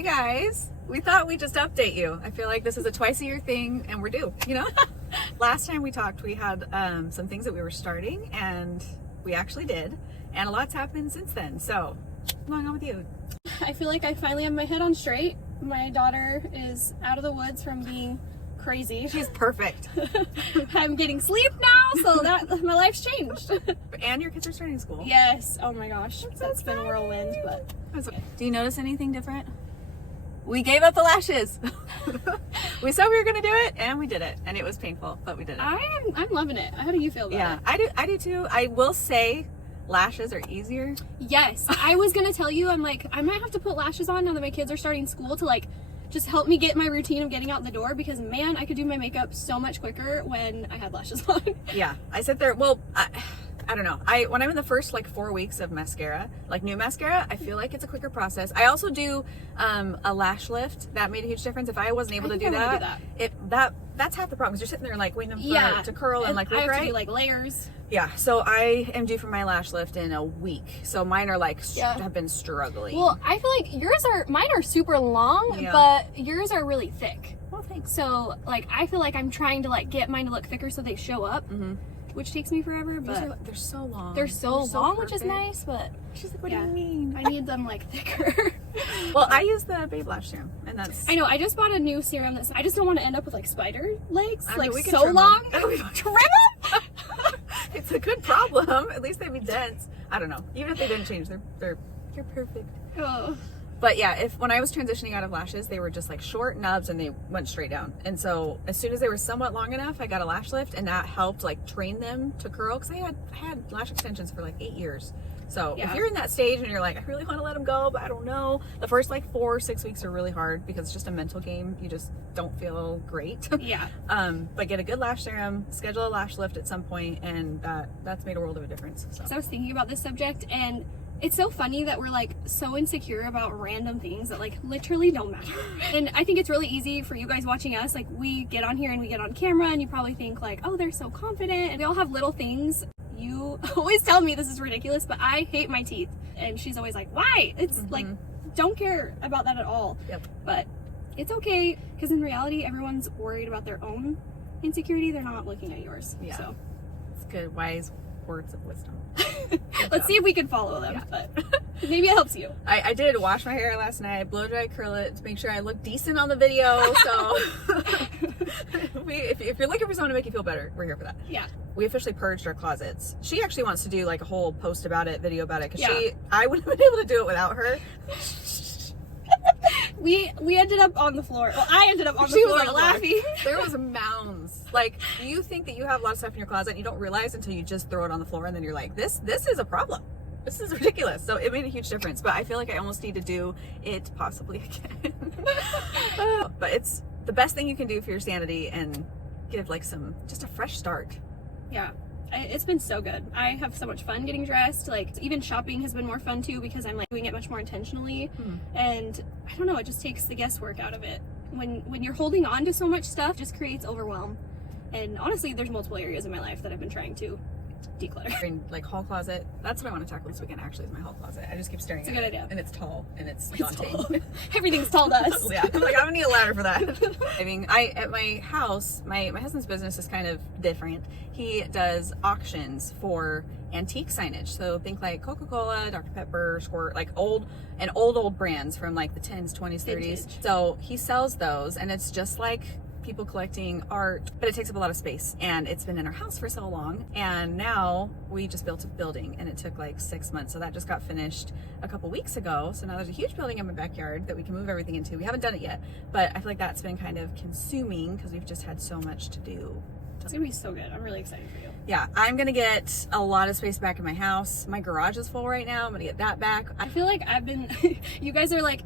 Hey guys, we thought we'd just update you. I feel like this is a twice a year thing and we're due, you know? Last time we talked, we had some things that we were starting and we actually did. And a lot's happened since then. So, what's going on with you? I feel like I finally have my head on straight. My daughter is out of the woods from being crazy. She's perfect. I'm getting sleep now, so that my life's changed. And your kids are starting school. Yes. Oh my gosh. That's been a whirlwind, but do you notice anything different? We gave up the lashes. We said we were gonna do it and we did it. And it was painful, but we did it. I'm loving it. How do you feel about it? I do too. I will say lashes are easier. Yes. I was gonna tell you, I'm like, I might have to put lashes on now that my kids are starting school to like just help me get my routine of getting out the door, because man, I could do my makeup so much quicker when I had lashes on. Yeah. I sit there, well, I don't know. When I'm in the first like 4 weeks of mascara, like new mascara, I feel like it's a quicker process. I also do a lash lift. That made a huge difference. If I wasn't able to do that, that's half the problem, because you're sitting there like waiting to curl and like look right. I have to do like layers. Yeah, so I am due for my lash lift in a week. So mine are like have been struggling. Well, I feel like mine are super long, but yours are really thick. Well, thanks. So like I feel like I'm trying to like get mine to look thicker so they show up. Mm-hmm. Which takes me forever, but they're so long. They're so long, which is nice, but she's like, what do you mean? I need them like thicker. Well, I use the Babe Lash Serum, and that's... I know, I just bought a new serum I just don't want to end up with like spider legs, like so long. Trim them? It's a good problem. At least they'd be dense. I don't know. Even if they didn't change, they're perfect. Oh. But yeah, when I was transitioning out of lashes, they were just like short nubs and they went straight down. And so as soon as they were somewhat long enough, I got a lash lift, and that helped like train them to curl, because I had lash extensions for like 8 years. So if you're in that stage and you're like, I really want to let them go, but I don't know, the first like 4 or 6 weeks are really hard, because it's just a mental game. You just don't feel great. Yeah. But get a good lash serum, schedule a lash lift at some point, and that's made a world of a difference. So I was thinking about this subject, and it's so funny that we're like so insecure about random things that like literally don't matter. And I think it's really easy for you guys watching us, like we get on here and we get on camera and you probably think like, oh, they're so confident, and we all have little things. You always tell me this is ridiculous, but I hate my teeth, and she's always like, why? It's like, don't care about that at all. Yep. But it's okay, because in reality everyone's worried about their own insecurity. They're not looking at yours. Yeah. So it's good, wise words of wisdom. Let's see if we can follow them, but maybe it helps you. I did wash my hair last night, blow dry, curl it to make sure I look decent on the video. So if you're looking for someone to make you feel better, we're here for that. Yeah. We officially purged our closets. She actually wants to do like a whole post about it, video about it, because I wouldn't have been able to do it without her. We ended up on the floor. Well, I ended up on the floor laughing. There was mounds. Like, you think that you have a lot of stuff in your closet and you don't realize until you just throw it on the floor, and then you're like, this is a problem. This is ridiculous. So it made a huge difference, but I feel like I almost need to do it possibly again. But it's the best thing you can do for your sanity and give like just a fresh start. Yeah. It's been so good. I have so much fun getting dressed. Like, even shopping has been more fun too, because I'm like doing it much more intentionally. And I don't know, it just takes the guesswork out of it. When you're holding on to so much stuff, it just creates overwhelm. And honestly, there's multiple areas in my life that I've been trying to declutter. In like hall closet, that's what I want to tackle this weekend. Actually, is my hall closet. I just keep staring at it. It's a good idea. And it's tall and it's daunting. Everything's tall to us. Yeah, I'm like, I'm gonna need a ladder for that. I mean, at my house, my husband's business is kind of different. He does auctions for antique signage. So think like Coca-Cola, Dr. Pepper, Squirt, like old brands from like the 10s, 20s, 30s. Vintage. So he sells those, and it's just like people collecting art, but it takes up a lot of space, and it's been in our house for so long. And now we just built a building, and it took like 6 months, so that just got finished a couple weeks ago. So now there's a huge building in my backyard that we can move everything into. We haven't done it yet, but I feel like that's been kind of consuming because we've just had so much to do. It's gonna be so good. I'm really excited for you. Yeah, I'm gonna get a lot of space back in my house. My garage is full right now. I'm gonna get that back. I feel like you guys are like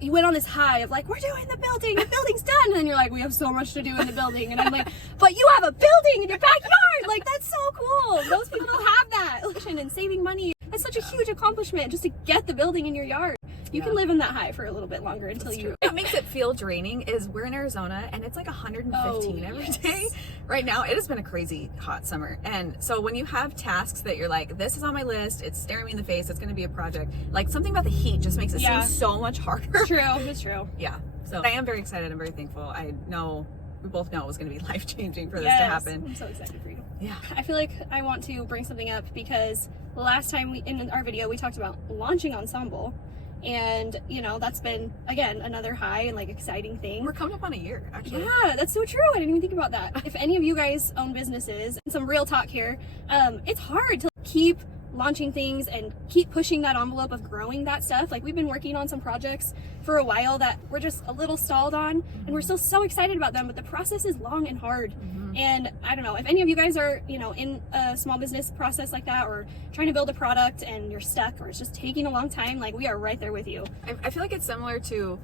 you went on this high of like, we're doing the building's done, and then you're like, we have so much to do in the building, and I'm like, but you have a building in your backyard, like that's so cool. Most people don't have that. And saving money, that's such a huge accomplishment just to get the building in your yard. You can live in that high for a little bit longer until you... What makes it feel draining is we're in Arizona and it's like 115 every day. Right now, it has been a crazy hot summer. And so when you have tasks that you're like, this is on my list, it's staring me in the face, it's going to be a project, like something about the heat just makes it seem so much harder. It's true. It's true. Yeah. So I am very excited. I'm very thankful. I know, we both know it was going to be life-changing for this to happen. I'm so excited for you. Yeah. I feel like I want to bring something up because last time in our video, we talked about launching Ensemble. And, you know, that's been, again, another high and, like, exciting thing. We're coming up on a year, actually. Yeah, that's so true. I didn't even think about that. If any of you guys own businesses, and some real talk here, it's hard to keep launching things and keep pushing that envelope of growing that stuff. Like, we've been working on some projects for a while that we're just a little stalled on, and we're still so excited about them, but the process is long and hard. And I don't know, if any of you guys are, you know, in a small business process like that, or trying to build a product and you're stuck, or it's just taking a long time, like, we are right there with you. I feel like it's similar to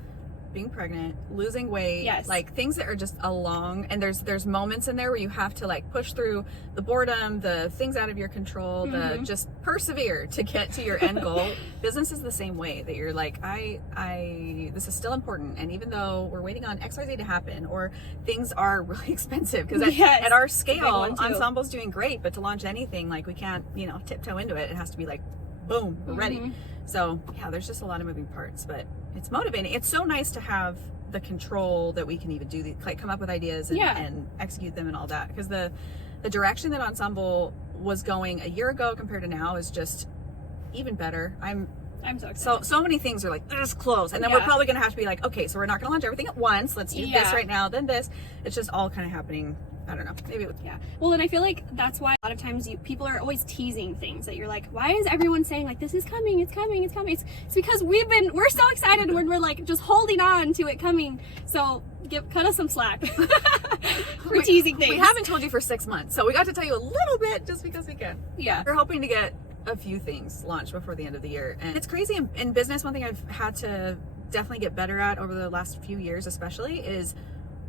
being pregnant, losing weight, like things that are just along, and there's moments in there where you have to like push through the boredom, the things out of your control, the just persevere to get to your end goal. Business is the same way, that you're like, this is still important, and even though we're waiting on XYZ to happen, or things are really expensive, because at our scale, Ensemble's doing great, but to launch anything, like, we can't, you know, tiptoe into it. It has to be like, boom, we're ready. So yeah, there's just a lot of moving parts, but it's motivating. It's so nice to have the control that we can even do like come up with ideas and execute them and all that, because the direction that Ensemble was going a year ago compared to now is just even better. I'm so excited. So many things are like this close, and then we're probably gonna have to be like, okay, so we're not gonna launch everything at once, let's do this right now, then this. It's just all kind of happening. I don't know, maybe well, and I feel like that's why a lot of times people are always teasing things that you're like, why is everyone saying like this is coming, it's coming, it's coming? It's because we're so excited when we're like just holding on to it coming. So cut us some slack. We're teasing things. We haven't told you for 6 months, so we got to tell you a little bit just because we can. We're hoping to get a few things launched before the end of the year, and it's crazy in business. One thing I've had to definitely get better at over the last few years especially is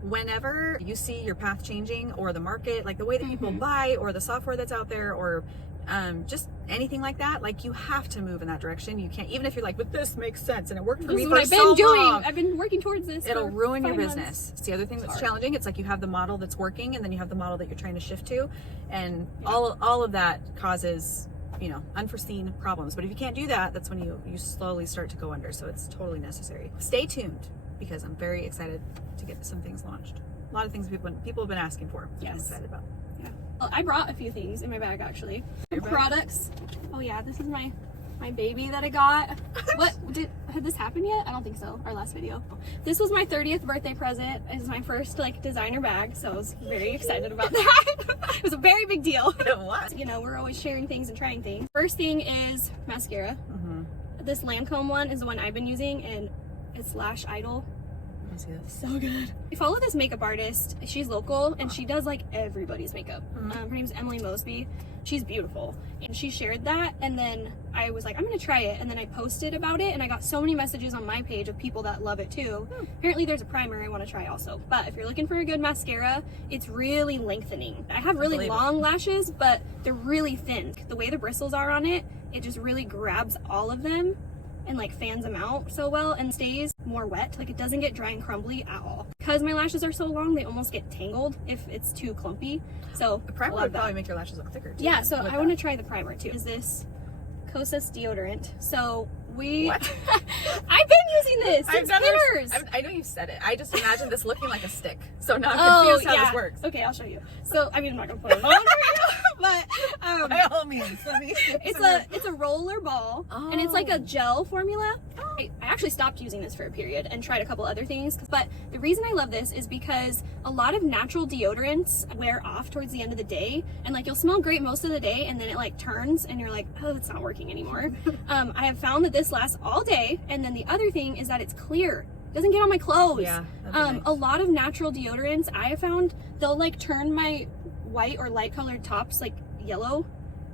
whenever you see your path changing, or the market, like the way that people buy, or the software that's out there, or just anything like that, like, you have to move in that direction. You can't, even if you're like, but this makes sense and it worked for me for so long. I've been working towards this. It'll ruin your business. It's the other thing that's challenging. It's like you have the model that's working, and then you have the model that you're trying to shift to, and all of that causes, you know, unforeseen problems. But if you can't do that, that's when you slowly start to go under. So it's totally necessary. Stay tuned, because I'm very excited to get some things launched. A lot of things people have been asking for. I'm excited about. Well, I brought a few things in my bag, actually. Products. Oh yeah, this is my baby that I got. Had this happened yet? I don't think so. Our last video. This was my 30th birthday present. It was my first like designer bag, so I was very excited about that. It was a very big deal. You know, we're always sharing things and trying things. First thing is mascara. This Lancome one is the one I've been using, and it's Lash Idol. So good. I follow this makeup artist. She's local, and she does like everybody's makeup. Her name's Emily Mosby. She's beautiful, and she shared that, and then I was like, I'm gonna try it, and then I posted about it, and I got so many messages on my page of people that love it too. Apparently there's a primer I want to try also, but if you're looking for a good mascara, it's really lengthening. I have really long lashes, but they're really thin. The way the bristles are on it, it just really grabs all of them and like fans them out so well, and stays more wet. Like, it doesn't get dry and crumbly at all. Because my lashes are so long, they almost get tangled if it's too clumpy. So the primer would probably make your lashes look thicker too. Yeah, so I want to try the primer too. Is this Kosas deodorant? So I've been using this. I know you've said it. I just imagine this looking like a stick. So now I'm confused how this works. Okay, I'll show you. So I mean, I'm not gonna put it on for you, but by all means, it's a roller ball, and it's like a gel formula. I actually stopped using this for a period and tried a couple other things, but the reason I love this is because a lot of natural deodorants wear off towards the end of the day, and like you'll smell great most of the day, and then it like turns and you're like, oh, it's not working anymore. I have found that this lasts all day, and then the other thing is that it's clear. It doesn't get on my clothes. Nice. A lot of natural deodorants I have found, they'll like turn my white or light colored tops like yellow,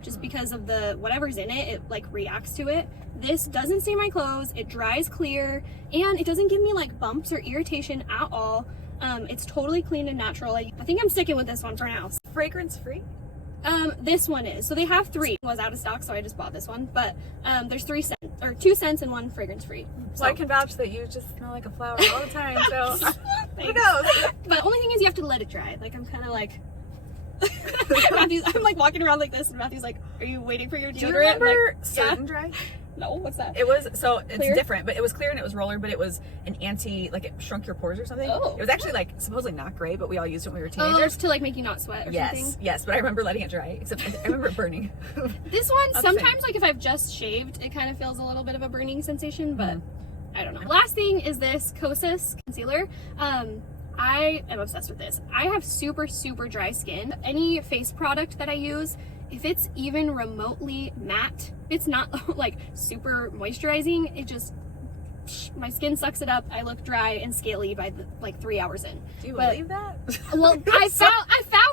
just because of the whatever's in it like reacts to it. This doesn't stain my clothes, it dries clear, and it doesn't give me like bumps or irritation at all. It's totally clean and natural. I think I'm sticking with this one for now. Fragrance free? This one is. So they have 3. It was out of stock, so I just bought this one. But there's 3 scents, or 2 scents and 1 fragrance free. So I can vouch that you just smell like a flower all the time. So who knows? But only thing is, you have to let it dry. Like, I'm kind of like. I'm like walking around like this, and Matthew's like, "Are you waiting for your deodorant?" Do you remember like, Certain Dry? No, what's that? It was, so it's Clear? different, but it was clear and it was roller, but it was an like it shrunk your pores or something. Oh. It was actually like supposedly not great, but we all used it when we were Oh, teenagers. to like make you not sweat or Yes, something? yes, but I remember letting it dry, except I remember it burning. This one, That's sometimes like if I've just shaved, it kind of feels a little bit of a burning sensation, but Mm-hmm. I don't know. Last thing is this Kosas concealer. I am obsessed with this. I have super, super dry skin. Any face product that I use, if it's even remotely matte, it's not like super moisturizing, it just, my skin sucks it up. I look dry and scaly by like 3 hours in. Do you believe that? Well, I found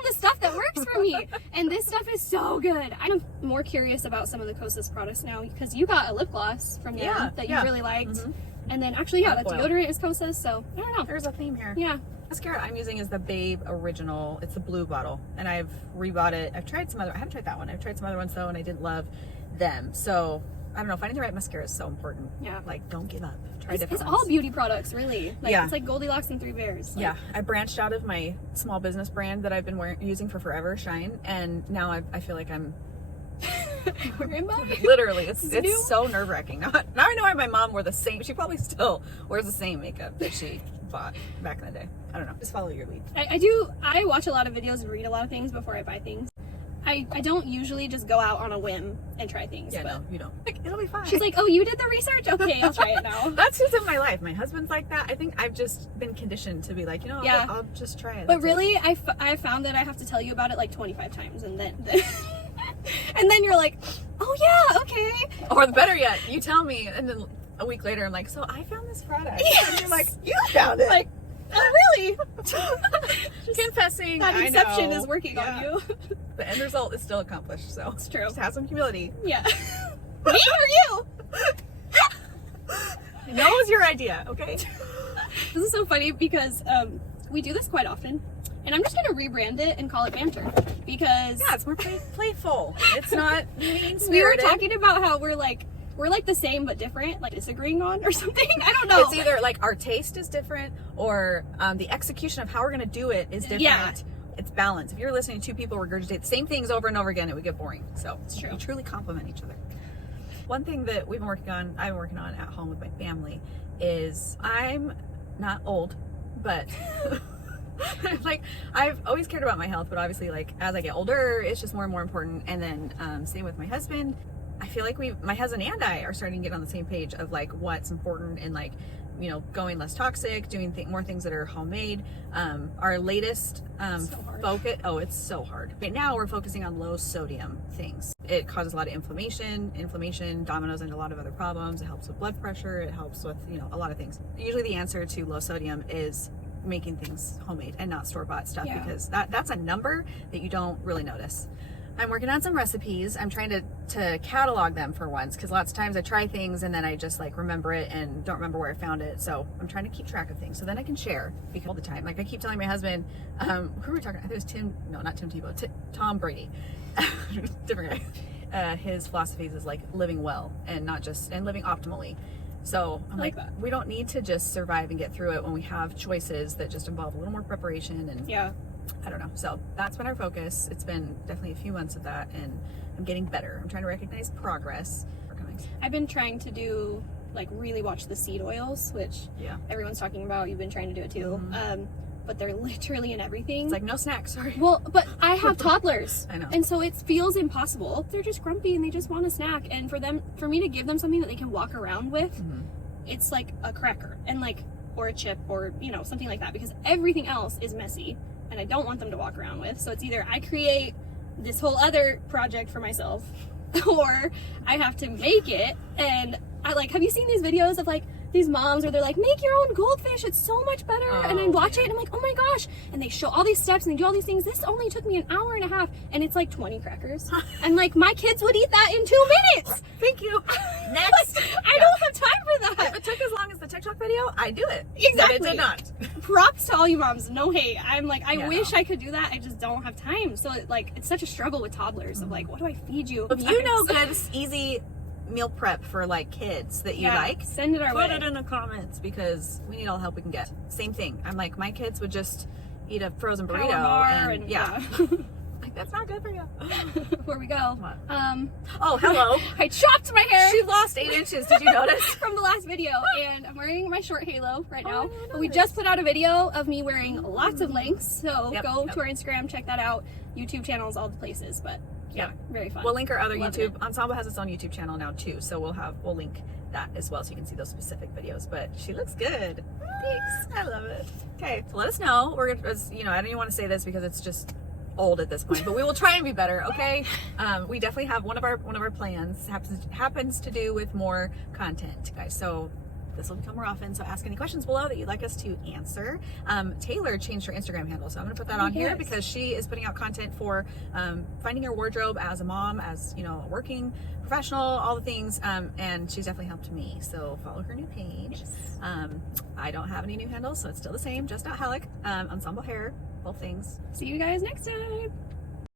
the stuff that works for me, and this stuff is so good. I'm more curious about some of the Kosas products now, because you got a lip gloss from them that you really liked. And then actually, the Oil. deodorant is Kosas, so I don't know. There's a theme here. Yeah. Mascara I'm using is the Babe Original. It's the blue bottle, and I've rebought it. I've tried some other. I haven't tried that one. I've tried some other ones though, and I didn't love them. So I don't know. Finding the right mascara is so important. Yeah. Like, don't give up. Try It's different all ones. beauty products, really. Like, Yeah. It's like Goldilocks and 3 Bears. Like, Yeah, I branched out of my small business brand that I've been using for forever, Shine, and now I feel like I'm Where am I? literally new? it's so nerve wracking. Now I know why my mom wore the same. She probably still wears the same makeup that she bought back in the day. I don't know. Just follow your lead. I watch a lot of videos and read a lot of things before I buy things. I don't usually just go out on a whim and try things. Yeah, but no, you don't. Like, it'll be fine. she's like, "Oh, you did the research? Okay, I'll try it now." That's who's in my life. My husband's like that. I think I've just been conditioned to be like, you know, Yeah. I'll just try it. But That's really, I found that I have to tell you about it like 25 times, and then and then you're like, "Oh yeah, okay." it. Or better yet, you tell me, and then a week later, I'm like, so I found this product. Yes. And you're like, you found it. Like, oh really? Confessing. That I inception know. is working on you. The end result is still accomplished, so It's true. just have some humility. Yeah. Me or you? No, it was your idea, okay? This is so funny because we do this quite often, and I'm just gonna rebrand it and call it banter because Yeah, it's more playful. It's not mean-spirited. we were talking about how we're like the same but different, like disagreeing on or something. I don't know. It's either like our taste is different or the execution of how we're gonna do it is different. Yeah. It's balance. If you're listening to two people regurgitate the same things over and over again, it would get boring. So It's true. we truly complement each other. One thing that I've been working on at home with my family is I'm not old, but like I've always cared about my health, but obviously like as I get older, it's just more and more important. And then same with my husband. I feel like my husband and I are starting to get on the same page of like what's important and like, you know, going less toxic, doing more things that are homemade. Our latest So hard. focus, it's so hard. Right now we're focusing on low sodium things. It causes a lot of inflammation dominoes into a lot of other problems. It helps with blood pressure. It helps with, you know, a lot of things. Usually the answer to low sodium is making things homemade and not store-bought stuff because that's a number that you don't really notice. I'm working on some recipes. I'm trying to catalog them for once because lots of times I try things and then I just like remember it and don't remember where I found it. So I'm trying to keep track of things so then I can share because all the time. Like I keep telling my husband, who were we talking? I think it was Tom Brady, different guy. His philosophies is like living well and living optimally. So I'm like we don't need to just survive and get through it when we have choices that just involve a little more preparation and I don't know. So that's been our focus. It's been definitely a few months of that and I'm getting better. I'm trying to recognize progress. I've been trying to do like really watch the seed oils, which everyone's talking about. You've been trying to do it too. But they're literally in everything. It's like no snacks, sorry. Well, but I have toddlers. I know. And so it feels impossible. They're just grumpy and they just want a snack. And for me to give them something that they can walk around with, it's like a cracker and like, or a chip or, you know, something like that because everything else is messy and I don't want them to walk around with. So it's either I create this whole other project for myself or I have to make it. And I like, have you seen these videos of like these moms where they're like, make your own goldfish, it's so much better. And I watch it and I'm like, oh my gosh. And they show all these steps and they do all these things. This only took me an hour and a half and it's like 20 crackers. And like my kids would eat that in 2 minutes. Thank you. Next. I don't have time for If that. it took as long as the TikTok video, I do it. Exactly. But it did not. Props to all you moms. No hate. I'm like, I Yeah, wish no. I could do that. I just don't have time. So it's such a struggle with toddlers of like, what do I feed you? If you know good, easy meal prep for like kids that you like, send it our put way. it in the comments because we need all the help we can get. Same thing. I'm like, my kids would just eat a frozen burrito Bar and yeah. Like, that's not good for you. Where we go. What? Um, Oh, hello. I chopped my hair. She lost 8 inches. Did you notice? From the last video, and I'm wearing my short halo right now. I But we noticed. just put out a video of me wearing lots of lengths, so Yep, go yep. to our Instagram, check that out. YouTube channels, all the places, but yeah, very fun. We'll link our other Loving YouTube. Ensemble has its own YouTube channel now too, so we'll link that as well, so you can see those specific videos. But she looks good. Thanks. I love it. Okay, so let us know. We're gonna, I don't even want to say this because it's just old at this point, but we will try and be better. Okay. We definitely have one of our plans happens to do with more content, guys. So this will become more often. So ask any questions below that you'd like us to answer. Taylor changed her Instagram handle, so I'm gonna put that on here Yes. because she is putting out content for finding your wardrobe as a mom, as a working professional, all the things. And she's definitely helped me. So follow her new page. I don't have any new handles, so it's still the same, just not Halleck. Ensemble Hair, both things. See you guys next time.